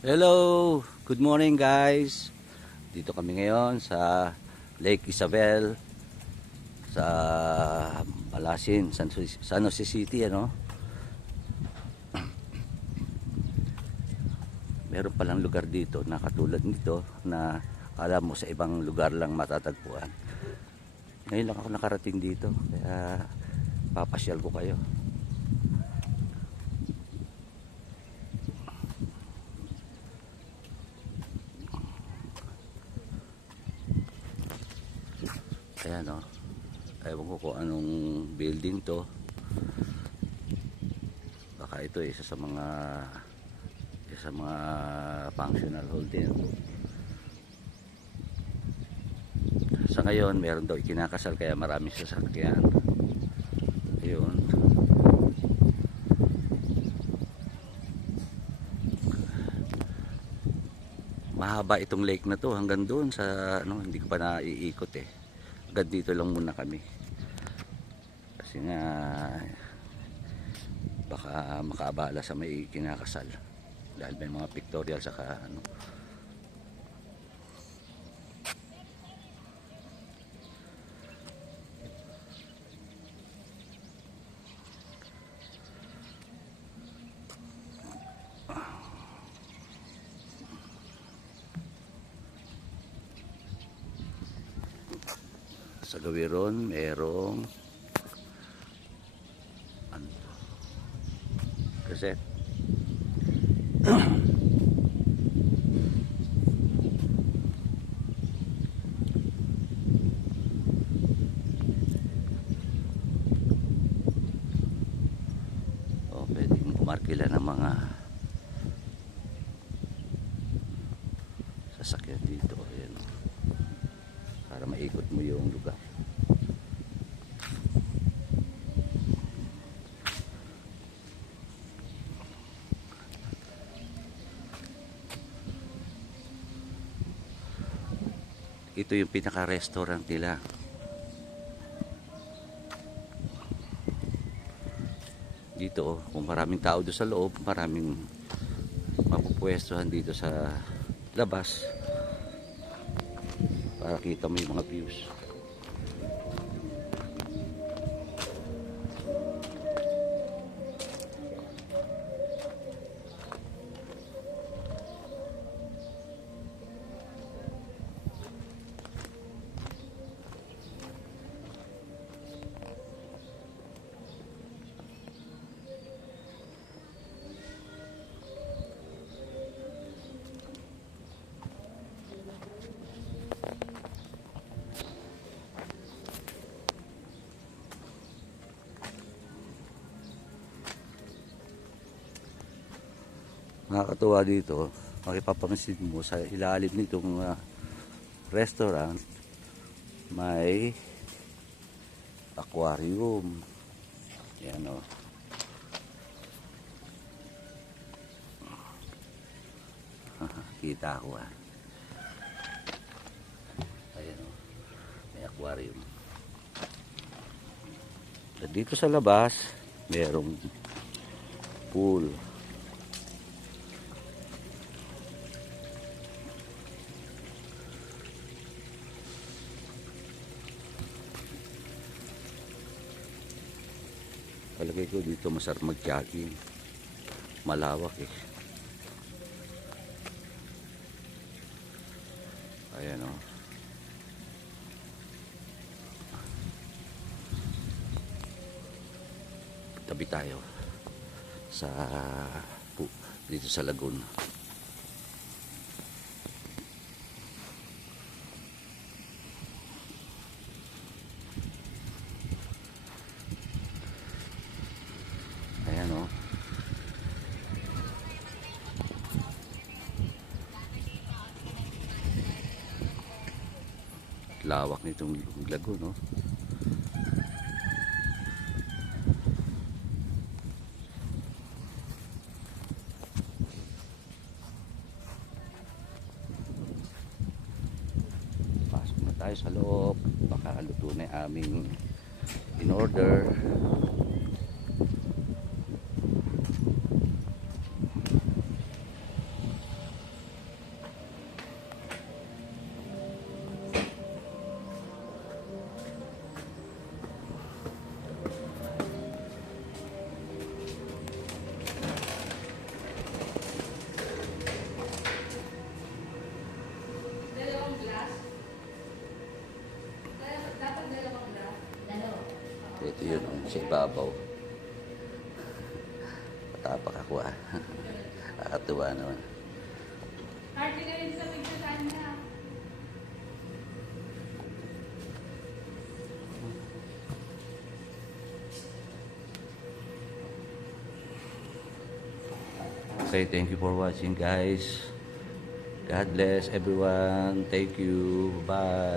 Hello! Good morning guys! Dito kami ngayon sa Lake Isabel sa Malasin, San Jose City, ano? Meron palang lugar dito na katulad nito na alam mo sa ibang lugar lang matatagpuan. Ngayon lang ako nakarating dito kaya papasyal ko kayo. Ayan o. Ewan ko kung anong building to. Baka ito isa sa mga functional hall din. Sa ngayon meron daw ikinakasal kaya maraming sasakyan. Ayun. Mahaba itong lake na to hanggang doon sa ano, hindi ko pa naiikot eh. Hanggang dito lang muna kami. Kasi nga baka makaabala sa may kinakasal. Dahil may mga pictorial saka ano. Sa gawiron merong ano to? Kasi oh, pwedeng kumarkila ng mga sasakyan dito. Ayan, para maikot mo yung lugar. Ito yung pinaka-restaurant nila. Dito, oh, kung maraming tao doon sa loob, maraming mapupwestuhan dito sa labas para kita mo yung mga views. Nakakatuwa dito, makipapansin mo sa ilalim nitong restaurant may aquarium. Yan o. Kita ko ayan o, may aquarium. At dito sa labas merong pool. Palagay ko dito masarap mag-jogging. Malawak eh. Ayan o. Tabi tayo sa dito sa lagoon. Ayan o. Lawak nitong lagoon, no? Pasok na tayo sa loob. Baka luto na yung aming in order. sa ibabaw. Patapak ako ah. Nakakatuwa naman. Party na rin sa pagsataan niya. Okay, thank you for watching guys. God bless everyone. Thank you. Bye.